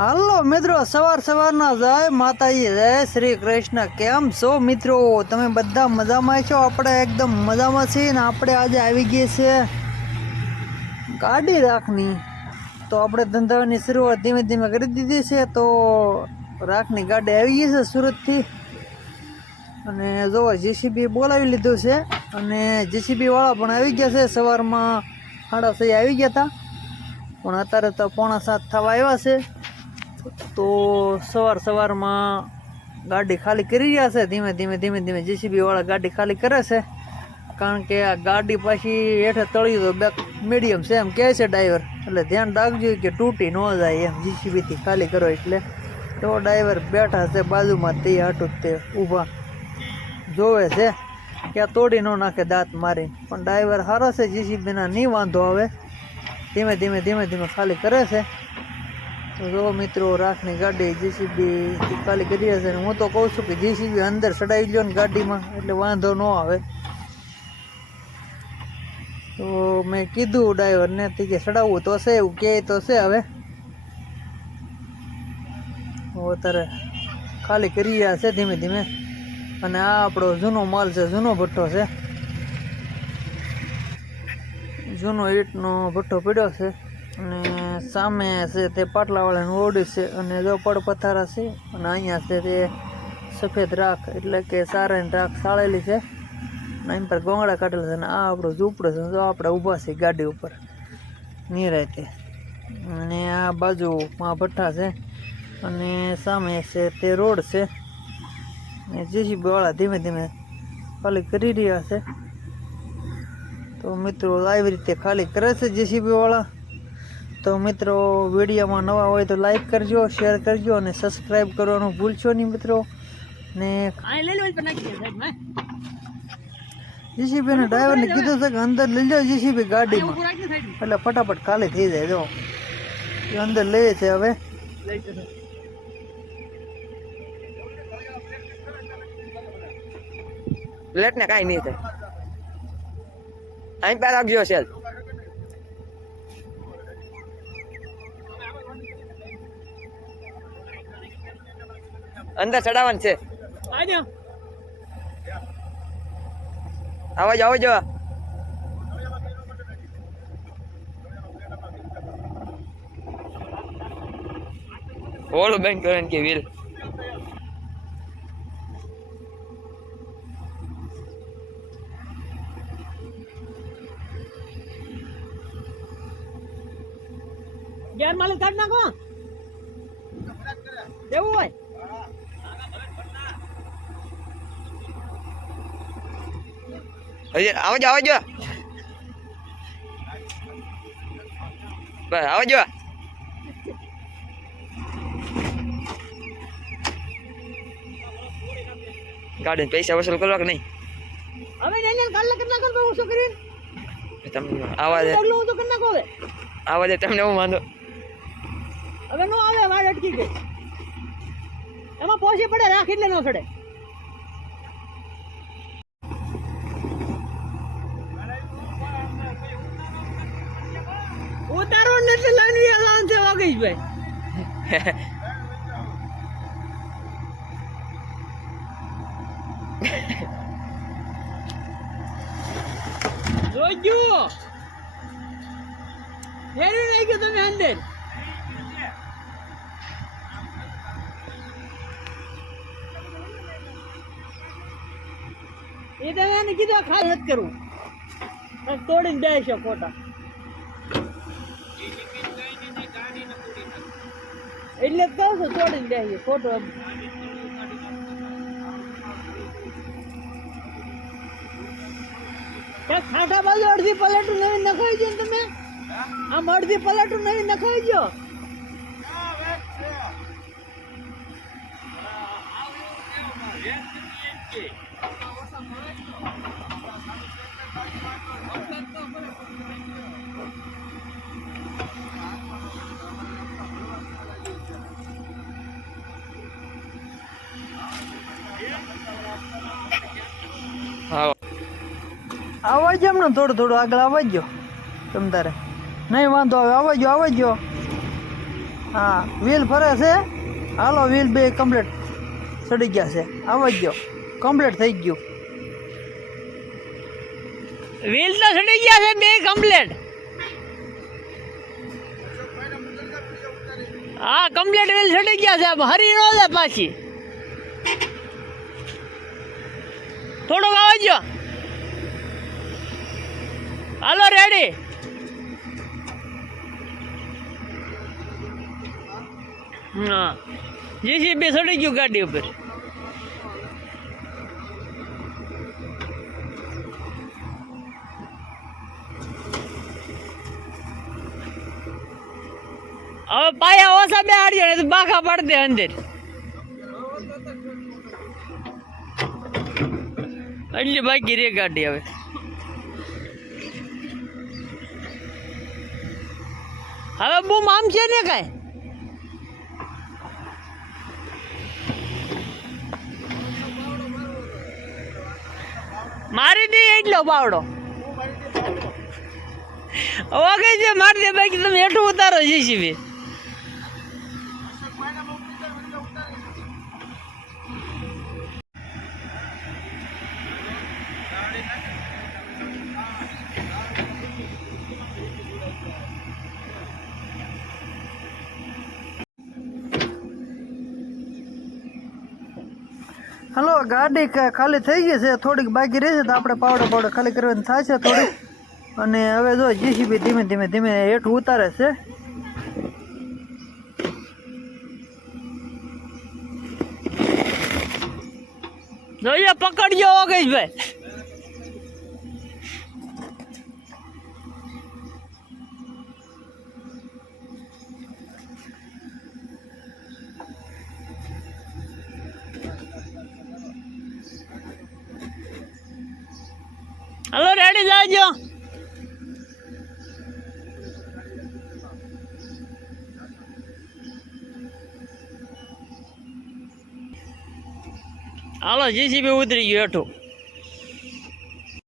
હાલો મિત્રો, સવારના જય માતાજી, જય શ્રી કૃષ્ણ। કેમ છો મિત્રો? તમે બધા મજામાં છો? આપણે એકદમ મજામાં છીએ ને આપણે આજે આવી ગઈ છે ગાડી રાખની। તો આપણે ધંધાની શરૂઆત ધીમે ધીમે કરી દીધી છે। તો રાખની ગાડી આવી ગઈ છે સુરતથી, અને જો જેસીબી બોલાવી લીધું છે, અને જેસીબી વાળા પણ આવી ગયા છે। સવારમાં 6:30 આવી ગયા હતા, પણ અત્યારે તો 6:45 થવા આવ્યા છે। તો સવારમાં ગાડી ખાલી કરી રહ્યા છે। ધીમે ધીમે જેસીબી વાળા ગાડી ખાલી કરે છે, કારણ કે આ ગાડી પાછી હેઠે તળિયું તો બેક મીડિયમ છે એમ કહે છે ડ્રાઈવર, એટલે ધ્યાન રાખજો કે તૂટી ન જાય એમ જેસીબીથી ખાલી કરો એટલે। તો ડ્રાઈવર બેઠા છે બાજુમાં, તે હાટું તે ઊભા જોવે છે કે તોડી ન નાખે દાંત મારીને, પણ ડ્રાઈવર સારો છે જેસીબીના, નહીં વાંધો આવે। ધીમે ધીમે ખાલી કરે છે। જો મિત્રો, રાખની ગાડી જેસીબી ખાલી કરી હશે, હું તો કહું છું કે જેસીબી અંદર ચડાવી લો ને ગાડીમાં, એટલે વાંધો ન આવે। તો મેં કીધું ડ્રાઈવરને કે ચડાવવું તો છે, એવું કહે તો છે। હવે અત્યારે ખાલી કરી રહ્યા છે ધીમે ધીમે। અને આ આપણો જૂનો માલ છે, જૂનો ભઠ્ઠો છે, જૂનો ઈંટનો ભઠ્ઠો પડ્યો છે, અને સામે છે તે પાટલાવાળાનું ઓરડું છે, અને જો પડપથારા છે, અને અહીંયા છે તે સફેદ રાખ, એટલે કે સારાની રાખ સાળેલી છે, અને એમ પર ગોંગડા કાઢેલા છે। અને આ આપણું ઝૂંપડું છે, જો આપણે ઊભા છીએ ગાડી ઉપર નિરાંતે, અને આ બાજુમાં ભઠ્ઠા છે, અને સામે છે તે રોડ છે, અને જેસીબી વાળા ધીમે ધીમે ખાલી કરી રહ્યા છે। તો મિત્રો, આવી રીતે ખાલી કરે છે જેસીબી વાળા। તો મિત્રો, વિડીયોમાં નવા હોય તો લાઈક કરજો, શેર કરજો, અને સબસ્ક્રાઈબ કરવાનું ભૂલશો નહીં મિત્રો। ને જેસીબીના ડ્રાઈવરને કીધું છે કે અંદર લઈ લો જેસીબી ગાડીમાં, એટલે ફટાફટ ખાલી થઈ જાય। જો એ અંદર લઈએ છે હવે। પ્લેટ ને કાંઈ નહીં થાય, અહીં પે રાખજો સેલ। અંદર ચડાવવાનું છે, આવજો આવજો। ઓલું બેન કરે કે વીલ ગેર માલિક કાઢ નાખો એવું હોય। આવજો આવજો, બસ આવજો। ગાડી પૈસા વસૂલ કરવા કે નહીં? હવે નહીં કાલે કરી નાખો તો હું શું કરીને તમને આવા દે, હું તો કરી નાખો હવે આવા દે, તમને હું વાંધો? હવે નો આવે, વાર અટકી ગઈ, એમાં પોસી પડે, રાખ એટલે ન ચડે। ઉતારો ને એટલે લાઈન આલાન છે વાગેશભાઈ। જોજો ફેરી નહીં ગયો તમે અંદર, એ તમે એને કીધું ખાલી નથી કરવું, તોડીને જાય છે ફોટા, એટલે જ કહું છું તોડીને જાય ફોટો। ખાટા બાજુ અડધી પલાટું નવી નખાવી દો ને તમે, આમ અડધી પલાટું નવી નખાવી દો। હા, આવજો એમને થોડું આગળ આવજો, તમ તારે નહીં વાંધો આવે, આવજો। હા વ્હીલ ફરે છે. હાલો વ્હીલ બે કમ્પ્લીટ ચડી ગયા છે. આવવા ગયો કમ્પ્લીટ થઈ ગયું. વ્હીલ તો ચડી ગયા છે બે કમ્પ્લીટ. હા કમ્પ્લીટ વ્હીલ ચડી ગયા છે. હરી નો છે પાછી. થોડોક આવજો. હાલો રેડી. હા જીસીબી ચડી ગયું ગાડી ઉપર. હવે પાયા ઓછા બે હાડ્યો ને તો બાખા પાડી દે અંદર. એટલી બાકી રે ગાડી હવે. હવે બૂમ આમ છે ને કાંઈ. મારી દે એટલો બાવડો. ઓકે છે મારી દે બાકી તમે હેઠું ઉતારો જીસીબી. હાલો ગાડી ખાલી થઈ ગઈ છે. થોડીક બાકી રહેશે તો આપણે પાવડો ખાલી કરવાની થશે થોડીક. અને હવે જો જીસીબી ધીમે ધીમે ધીમે હેઠું ઉતારે છે. જોઈએ પકડજો ઓગેશભાઈ. હાલો રેડી જાજો. હાલો જીસીબી ઉતરી ગયું હેઠું.